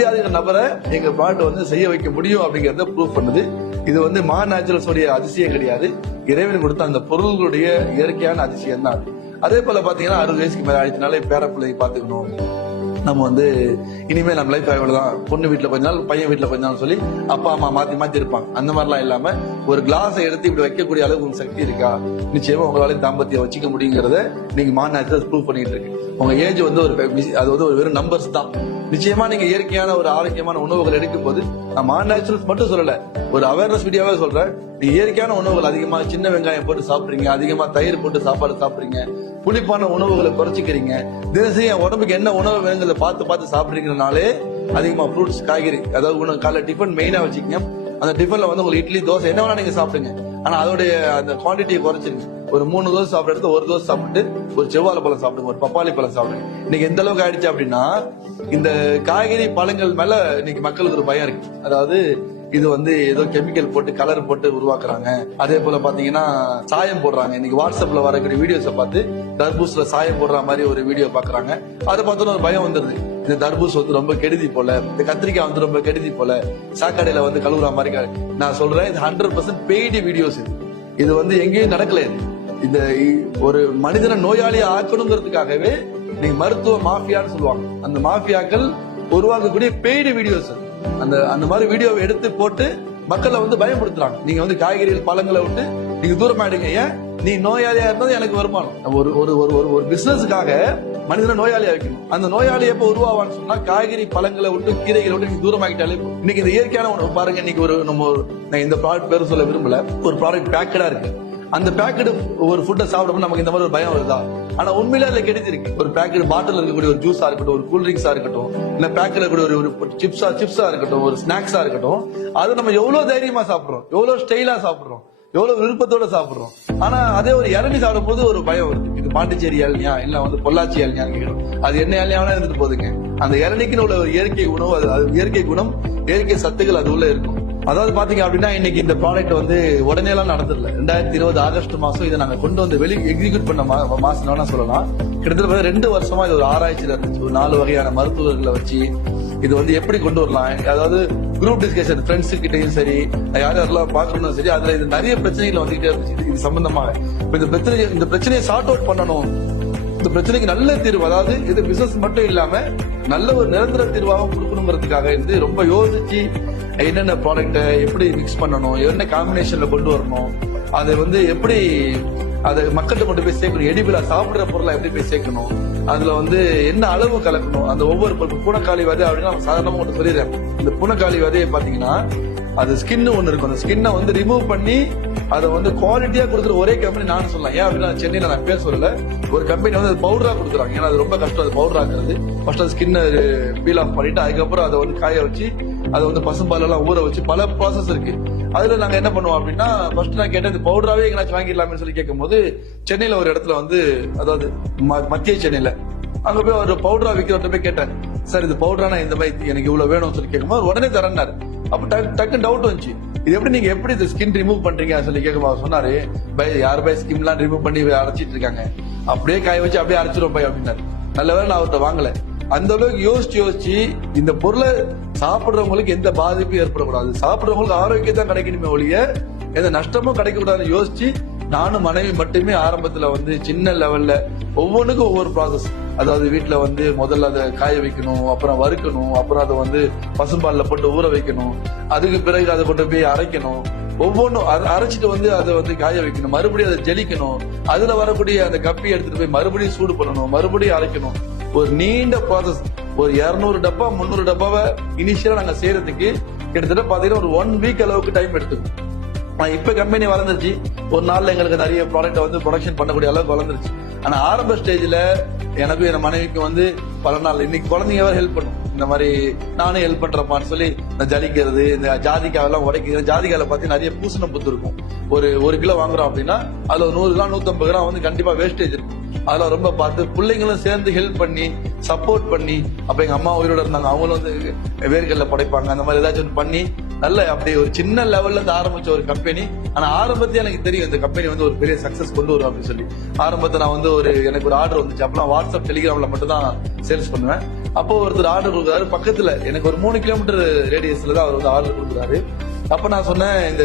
அப்படியாத நபரை எங்க ப்ராடக்ட் வந்து செய்ய வைக்க முடியும் அப்படிங்கறத ப்ரூவ் பண்ணுது. இது வந்து மா நேச்சுரல்ஸ் உடைய அதிசயம் கிடையாது, இறைவன் கொடுத்த அந்த பொருள்களுடைய இயற்கையான அதிசயம் தான் அது. அதே போல பாத்தீங்கன்னா 60 வயசுக்கு மேல ஆயிடுச்சுனாலே பேர பிள்ளையை பாத்துக்கணும், நம்ம வந்து இனிமேல் நம்ம லைஃப் அவ்வளவுதான், பொண்ணு வீட்டுல கொஞ்ச நாள் பையன் வீட்டுல கொஞ்ச நாள் சொல்லி அப்பா அம்மா மாத்தி மாத்தி இருப்பாங்க. அந்த மாதிரிலாம் இல்லாம ஒரு கிளாஸை எடுத்து இப்படி வைக்கக்கூடிய அளவுக்கு உங்களுக்கு சக்தி இருக்கா, நிச்சயமா உங்களால தாம்பத்தியம் வச்சுக்க முடியுங்கிறத நீங்க மா நேச்சுரல்ஸ் ப்ரூவ் பண்ணிட்டு இருக்கு. உங்க ஏஜ் வந்து அது வந்து ஒரு வெறும் நம்பர்ஸ் தான். நிச்சயமா நீங்க இயற்கையான ஒரு ஆரோக்கியமான உணவுகள் எடுக்கும் போது நான் மா நேச்சுரல்ஸ் மட்டும் சொல்லல, ஒரு அவேர்னஸ் வீடியோவே சொல்றேன். நீங்க இயற்கையான உணவுகள் அதிகமா சின்ன வெங்காயம் போட்டு சாப்பிடுறீங்க, அதிகமா தயிர் போட்டு சாப்பாடு சாப்பிடுறீங்க, புளிப்பான உணவுகளை குறைச்சிக்கிறீங்க, தினசரி உடம்புக்கு என்ன உணவு வேணுங்கிறத பார்த்து சாப்பிடுறீங்கனாலே அதிகமா ஃப்ரூட்ஸ் காய்கறி, அதாவது காலை டிஃபன் மெயினா வச்சுக்கோங்க. அந்த டிஃபன்ல வந்து உங்களுக்கு இட்லி தோசை என்ன வேணா நீங்க சாப்பிடுங்க, ஆனா அதோடைய அந்த குவான்டிட்டியை குறைச்சிருங்க. ஒரு 3 தோசை சாப்பிட்டு 1 தோசை சாப்பிட்டு ஒரு செவ்வாழை பழம் சாப்பிடுங்க, ஒரு பப்பாளி பழம் சாப்பிடுங்க. இன்னைக்கு எந்த அளவுக்கு ஆயிடுச்சு அப்படின்னா இந்த காய்கறி பழங்கள் மேல இன்னைக்கு மக்களுக்கு ஒரு பயம் இருக்கு. அதாவது இது வந்து ஏதோ கெமிக்கல் போட்டு கலர் போட்டு உருவாக்குறாங்க, அதே போல பாத்தீங்கன்னா சாயம் போடுறாங்க. இன்னைக்கு வாட்ஸ்அப்ல வரக்கூடிய வீடியோஸை பார்த்து தர்பூஸ்ல சாயம் போடுற மாதிரி ஒரு வீடியோ பாக்குறாங்க. அதை பார்த்தோன்னு ஒரு பயம் வந்துருது, இந்த தர்பூஸ் வந்து ரொம்ப கெடுதி போல, இந்த கத்திரிக்காய் வந்து ரொம்ப கெடுதி போல, சாக்கடையில வந்து கழுவுற மாதிரி. நான் சொல்றேன், இது 100% பெய்டு வீடியோஸ். இது வந்து எங்கேயும் நடக்கல. இந்த ஒரு மனிதனை நோயாளியை ஆக்கணுங்கிறதுக்காகவே நீங்க மருத்துவ மாஃபியான்னு சொல்லுவாங்க, அந்த மாஃபியாக்கள் உருவாக்கக்கூடிய பெய்டு வீடியோஸ். அந்த மாதிரி வீடியோவை எடுத்து போட்டு மக்களை வந்து பயன்படுத்துறாங்க. நீங்க வந்து காய்கறிகள் பழங்களை விட்டு நீங்க தூரமாயிடுங்க, ஏன் நீ நோயாளியா இருந்தது எனக்கு வருமானம். ஒரு பிசினஸுக்காக மனிதனை நோயாளியா வைக்கணும். அந்த நோயாளி எப்ப உருவாவான்னு சொன்னா காய்கறி பழங்களை விட்டு கீரைகளை விட்டு நீங்க தூரமாக்கிட்டாலே. இன்னைக்கு இந்த இயற்கையான உணவு பாருங்க, இன்னைக்கு நான் இந்த ப்ராடக்ட் பேர் சொல்ல விரும்பல, ஒரு ப்ராடக்ட் பேக்கடா இருக்கு. அந்த பேக்கெட் ஒரு ஃபுட்டை சாப்பிடும்போது நமக்கு இந்த மாதிரி ஒரு பயம் வருதா? ஆனா உண்மையில அதுல கெடுதி இருக்கு. ஒரு பேக்கெட் பாட்டில் இருக்கக்கூடிய ஒரு ஜூஸா இருக்கட்டும், ஒரு கூல் ட்ரிங்க்ஸா இருக்கட்டும், இல்ல பேக்கெட்ல இருக்கக்கூடிய ஒரு சிப்ஸா இருக்கட்டும், ஒரு ஸ்நாக்ஸா இருக்கட்டும், அதை நம்ம எவ்வளவு தைரியமா சாப்பிடுறோம், எவ்வளவு ஸ்டைலா சாப்பிடுறோம், எவ்வளவு விருப்பத்தோட சாப்பிடுறோம். ஆனா அதே ஒரு இளநீ சாப்பிடும் போது ஒரு பயம் வருது, இது பாண்டிச்சேரி இளநியா இல்ல வந்து பொள்ளாச்சி இளநியான்னு கேட்கணும். அது என்ன இளநியாவே இருந்துட்டு போதுங்க. அந்த இளநிக்குன்னு உள்ள ஒரு இயற்கை உணவு, அது இயற்கை குணம், இயற்கை சத்துக்கள் அது உள்ள இருக்கும். அதாவது பாத்தீங்க அப்படின்னா இன்னைக்கு இந்த ப்ராடக்ட் வந்து உடனே எல்லாம் நடந்துடல. 2020 ஆகஸ்ட் மாசம் இதை நாங்க கொண்டு வந்து எக்ஸிக்யூட் பண்ண மாசம் சொல்லலாம். கிட்டத்தட்ட 2 வருஷமா இது ஒரு ஆராய்ச்சியில இருந்துச்சு. ஒரு 4 வகையான மருத்துவர்களை வச்சு இது வந்து எப்படி கொண்டு வரலாம், அதாவது குரூப் டிஸ்கஷன் ஃப்ரெண்ட்ஸ் கிட்டையும் சரி, யாரெல்லாம் பாக்கணும் சரி, அதுல இது நிறைய பிரச்சனைகள் வந்துகிட்டே இருந்துச்சு. இது சம்பந்தமாக இந்த பிரச்சனையை சார்ட் அவுட் பண்ணணும், இந்த பிரச்சனைக்கு நல்ல தீர்வு, அதாவது இது பிசினஸ் மட்டும் இல்லாம நல்ல ஒரு நிரந்தர தீர்வாகவும் கொடுக்கணுங்கிறதுக்காக இருந்து ரொம்ப யோசிச்சு என்னென்ன ப்ராடக்ட்டை எப்படி மிக்ஸ் பண்ணணும், என்ன காம்பினேஷன்ல கொண்டு வரணும், அதை வந்து எப்படி அதை மக்கள்கிட்ட கொண்டு போய் சேர்க்கணும், எடிபிளா சாப்பிடுற பொருளை எப்படி போய் சேர்க்கணும், அதுல வந்து என்ன அளவு கலக்கணும். அந்த ஒவ்வொரு பூனைக்காளி விதை அப்படின்னா சாதாரணமா ஒன்று சொல்லிடுறேன். இந்த பூனைக்காளி விதையை பாத்தீங்கன்னா அது ஸ்கின்னு ஒண்ணு இருக்கும், அந்த ஸ்கின்னை வந்து ரிமூவ் பண்ணி அதை வந்து குவாலிட்டியா கொடுக்குற ஒரே கம்பெனி நான் சொல்லலாம். ஏன் அப்படின்னா சென்னையில நான் பேர் சொல்லல, ஒரு கம்பெனி வந்து அது பவுடரா கொடுக்குறாங்க. ஏன்னா அது ரொம்ப கஷ்டம் அது பவுடர் ஆக்குறது. ஃபர்ஸ்ட் அது ஸ்கின்னை பீல் ஆஃப் பண்ணிட்டு அதுக்கப்புறம் அதை வந்து காய வச்சு அதை வந்து பசும்பால் எல்லாம் ஊற வச்சு பல ப்ராசஸ் இருக்கு. அதுல நாங்க என்ன பண்ணுவோம் அப்படின்னா ஃபர்ஸ்ட் நான் கேட்டேன், இந்த பவுடராவே எங்கேயாச்சும் வாங்கிடலாம்னு சொல்லி கேட்கும் போது சென்னையில ஒரு இடத்துல வந்து, அதாவது மத்திய சென்னையில அங்க போய் ஒரு பவுடரா விற்கிறவர்கிட்ட போய் கேட்டேன், சார் இது பவுடரானா இந்த மாதிரி எனக்கு இவ்வளவு வேணும்னு சொல்லி கேட்கும்போது உடனே தரேன்னாரு. அப்ப டக்குன்னு டவுட் வந்துச்சு, இது எப்படி இந்த ஸ்கின் ரிமூவ் பண்றீங்க சொல்லி கேட்கும். அவர் சொன்னாரு, யார் பை ஸ்கின் எல்லாம் ரிமூவ் பண்ணி அரைச்சிட்டு இருக்காங்க, அப்படியே காய வச்சு அப்படியே அரைச்சிரும் பை அப்படின்னாரு. நல்ல வேலை நான் அவர்கிட்ட வாங்கல. அந்த அளவுக்கு யோசிச்சு இந்த பொருளை சாப்பிடுறவங்களுக்கு எந்த பாதிப்பும் ஏற்படக்கூடாது, சாப்பிடுறவங்களுக்கு ஆரோக்கியம் தான் கிடைக்கணுமே ஒழிய எந்த நஷ்டமும் கிடைக்க கூடாதுன்னு யோசிச்சு நானும் மனைவி மட்டுமே ஆரம்பத்துல வந்து சின்ன லெவல்ல ஒவ்வொன்றுக்கும் ஒவ்வொரு ப்ராசஸ், அதாவது வீட்டுல வந்து முதல்ல அதை காய வைக்கணும், அப்புறம் வறுக்கணும், அப்புறம் அதை வந்து பசும்பால்ல போட்டு ஊற வைக்கணும், அதுக்கு பிறகு அதை கொண்டு போய் அரைக்கணும், ஒவ்வொன்றும் அரைச்சிட்டு வந்து அதை வந்து காய வைக்கணும், மறுபடியும் அதை ஜெலிக்கணும், அதுல வரக்கூடிய அந்த கப்பி எடுத்துட்டு போய் மறுபடியும் சூடு பண்ணணும், மறுபடியும் அரைக்கணும். ஒரு நீண்ட ப்ராசஸ். ஒரு 200 டப்பா 300 டப்பாவை இனிஷியலா நாங்க செய்யறதுக்கு கிட்டத்தட்ட பாத்தீங்கன்னா ஒரு 1 வீக் அளவுக்கு டைம் எடுத்துக்கும். இப்ப கம்பெனி வளர்ந்துருச்சு, ஒரு நாள்ல எங்களுக்கு நிறைய ப்ராடக்ட் வந்து ப்ரொடக்ஷன் பண்ணக்கூடிய அளவுக்கு வளர்ந்துருச்சு. ஆனா ஆரம்ப ஸ்டேஜ்ல எனக்கும் என் மனைவிக்கு வந்து பல நாள், இன்னைக்கு குழந்தைங்க ஹெல்ப் பண்ணும், இந்த மாதிரி நானும் ஹெல்ப் பண்றப்பான்னு சொல்லி இந்த ஜலிக்கிறது, இந்த ஜாதிக்காய் எல்லாம் உடைக்கிறது. ஜாதிக்காயில பாத்தீங்கன்னா நிறைய பூசண புத்து இருக்கும். ஒரு கிலோ வாங்குறோம் அப்படின்னா அதுல 100 கிராம் 150 கிராம் வந்து கண்டிப்பா வேஸ்டேஜ் இருக்கும். அதெல்லாம் ரொம்ப பார்த்து பிள்ளைங்களும் சேர்ந்து ஹெல்ப் பண்ணி சப்போர்ட் பண்ணி, அப்ப எங்க அம்மா உயிரோட இருந்தாங்க, அவங்களும் வந்து வேர்கல்ல படைப்பாங்க, அந்த மாதிரி ஏதாச்சும் ஒன்று பண்ணி நல்ல அப்படி ஒரு சின்ன லெவல்ல இருந்து ஆரம்பிச்ச ஒரு கம்பெனி. ஆனா ஆரம்பத்துல எனக்கு தெரியும் இந்த கம்பெனி வந்து ஒரு பெரிய சக்சஸ் கொண்டு வரும் அப்படின்னு சொல்லி. ஆரம்பத்துல நான் வந்து எனக்கு ஒரு ஆர்டர் வந்துச்சு. அப்பெல்லாம் வாட்ஸ்அப் டெலிகிராம்ல மட்டும் தான் சேல்ஸ் பண்ணுவேன். அப்போ ஒருத்தர் ஆர்டர் கொடுக்குறாரு பக்கத்துல, எனக்கு ஒரு 3 கிலோமீட்டர் ரேடியஸ்ல தான் அவர் வந்து ஆர்டர் கொடுக்குறாரு. அப்ப நான் சொன்னேன், இந்த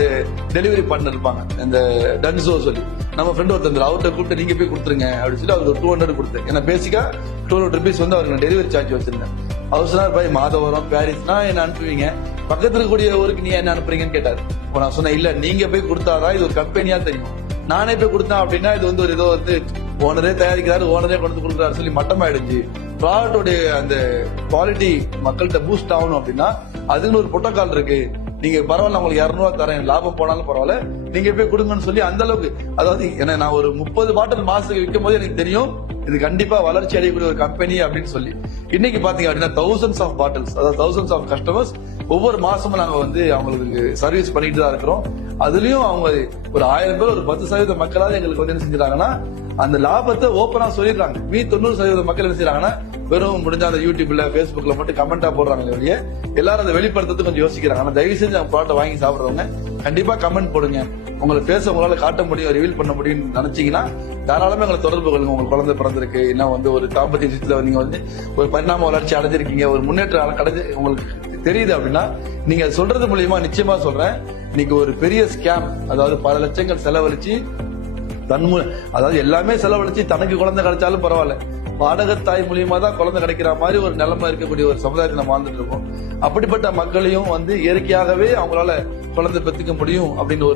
டெலிவரி பார்ட்னர் இருப்பாங்க இந்த டன்சோ சொல்லி, நம்ம ஃப்ரெண்ட் ஒருத்தர் அவர்கிட்ட கூப்பிட்டு நீங்க போய் கொடுத்துருங்க அப்படின்னு சொல்லி அவருக்கு 200 கொடுத்தேன். ஏன்னா பேசிக்கா 200 rupees வந்து அவருக்கு நான் டெலிவரி சார்ஜ் வச்சிருந்தேன். அவர் சொன்னார், பாய் மாதவரம் பாரிஸ்னா என்ன அனுப்புவீங்க, பக்கத்துல இருக்கக்கூடிய ஊருக்கு நீ என்ன அனுப்புறீங்கன்னு கேட்டாரு. இப்போ நான் சொன்னேன், இல்ல நீங்க போய் கொடுத்தாதான் இது ஒரு கம்பெனியா தெரியும், நானே போய் கொடுத்தேன் அப்படின்னா இது வந்து ஒரு ஏதோ வந்து ஓனரே தயாரிக்கிறாரு, ஓனரே கொண்டு கொடுக்குறாரு சொல்லி மட்டமாயிடுச்சு. ப்ராடக்டோடைய அந்த குவாலிட்டி மக்கள்கிட்ட பூஸ்ட் ஆகணும் அப்படின்னா அதுன்னு ஒரு புரோட்டோகால் இருக்கு. நீங்க பரவாயில்ல, உங்களுக்கு 200 தரேன், லாபம் போனாலும் பரவாயில்ல, நீங்க போய் கொடுங்கன்னு சொல்லி அந்த அளவுக்கு. அதாவது ஏன்னா நான் ஒரு 30 பாட்டில் மாசத்துக்கு விற்கும் போது எனக்கு தெரியும் இது கண்டிப்பா வளர்ச்சி அடையக்கூடிய ஒரு கம்பெனி அப்படின்னு சொல்லி. இன்னைக்கு பாத்தீங்க அப்படின்னா thousands of bottles, அதாவது thousands of customers ஒவ்வொரு மாசமும் நாங்க வந்து அவங்களுக்கு சர்வீஸ் பண்ணிட்டு தான் இருக்கிறோம். அதுலயும் அவங்க ஒரு 1000 பேர், ஒரு 10% மக்களாவது எங்களுக்கு வந்து என்ன செஞ்சிருக்காங்கன்னா அந்த லாபத்தை ஓப்பனா சொல்லிடுறாங்க. 90% மக்கள் என்ன செய்யறாங்கன்னா வெறும் முடிஞ்ச அந்த யூடியூப்ல பேஸ்புக்ல மட்டும் கமெண்டா போடுறாங்க வெளியே. எல்லாரும் அதை வெளிப்படுத்துறது கொஞ்சம் யோசிக்கிறாங்க. ஆனா தயவு செஞ்சு அவங்க ப்ராடக்ட் வாங்கி சாப்பிடுறவங்க கண்டிப்பா கமெண்ட் போடுங்க. உங்களை பேச உங்களால காட்ட முடியும், ரிவீல் பண்ண முடியும்னு நினைச்சீங்கன்னா தாராளமா எங்களை தொடர்பு கொள்ளுங்க. உங்களுக்கு குழந்தை பிறந்திருக்கு, என்ன வந்து ஒரு தாம்பத்திய விஷயத்துல நீங்க வந்து ஒரு பரிணாம வளர்ச்சி அடைஞ்சிருக்கீங்க, ஒரு முன்னேற்றம் அடைஞ்சு உங்களுக்கு தெரியுது அப்படின்னா நீங்க சொல்றது மூலியமா நிச்சயமா சொல்றேன், நீங்க ஒரு பெரிய ஸ்கேம், அதாவது பல லட்சங்கள் செலவழிச்சு அதாவது எல்லாமே செலவழிச்சு தனக்கு குழந்தை கிடைச்சாலும் பரவாயில்ல, பாடகத்தாய் மூலியமா தான் குழந்தை கிடைக்கிற மாதிரி ஒரு நிலைமை இருக்கக்கூடிய ஒரு சமுதாயத்தை நம்ம வாழ்ந்துட்டு இருக்கோம். அப்படிப்பட்ட மக்களையும் வந்து இயற்கையாகவே அவங்களால குழந்தை பெற்றுக்க முடியும் அப்படின்னு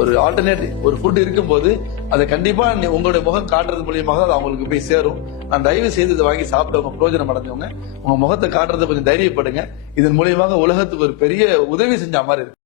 ஒரு ஆல்டர்னேட்டிவ் ஒரு ஃபுட் இருக்கும்போது அதை கண்டிப்பா உங்களுடைய முகம் காட்டுறது மூலியமாக அது அவங்களுக்கு போய் சேரும். நான் தயவு செய்து இதை வாங்கி சாப்பிட்டவங்க பிரயோஜனம் அடைஞ்சவங்க உங்க முகத்தை காட்டுறதை கொஞ்சம் தைரியப்படுங்க. இதன் மூலியமாக உலகத்துக்கு ஒரு பெரிய உதவி செஞ்ச மாதிரி இருக்கு.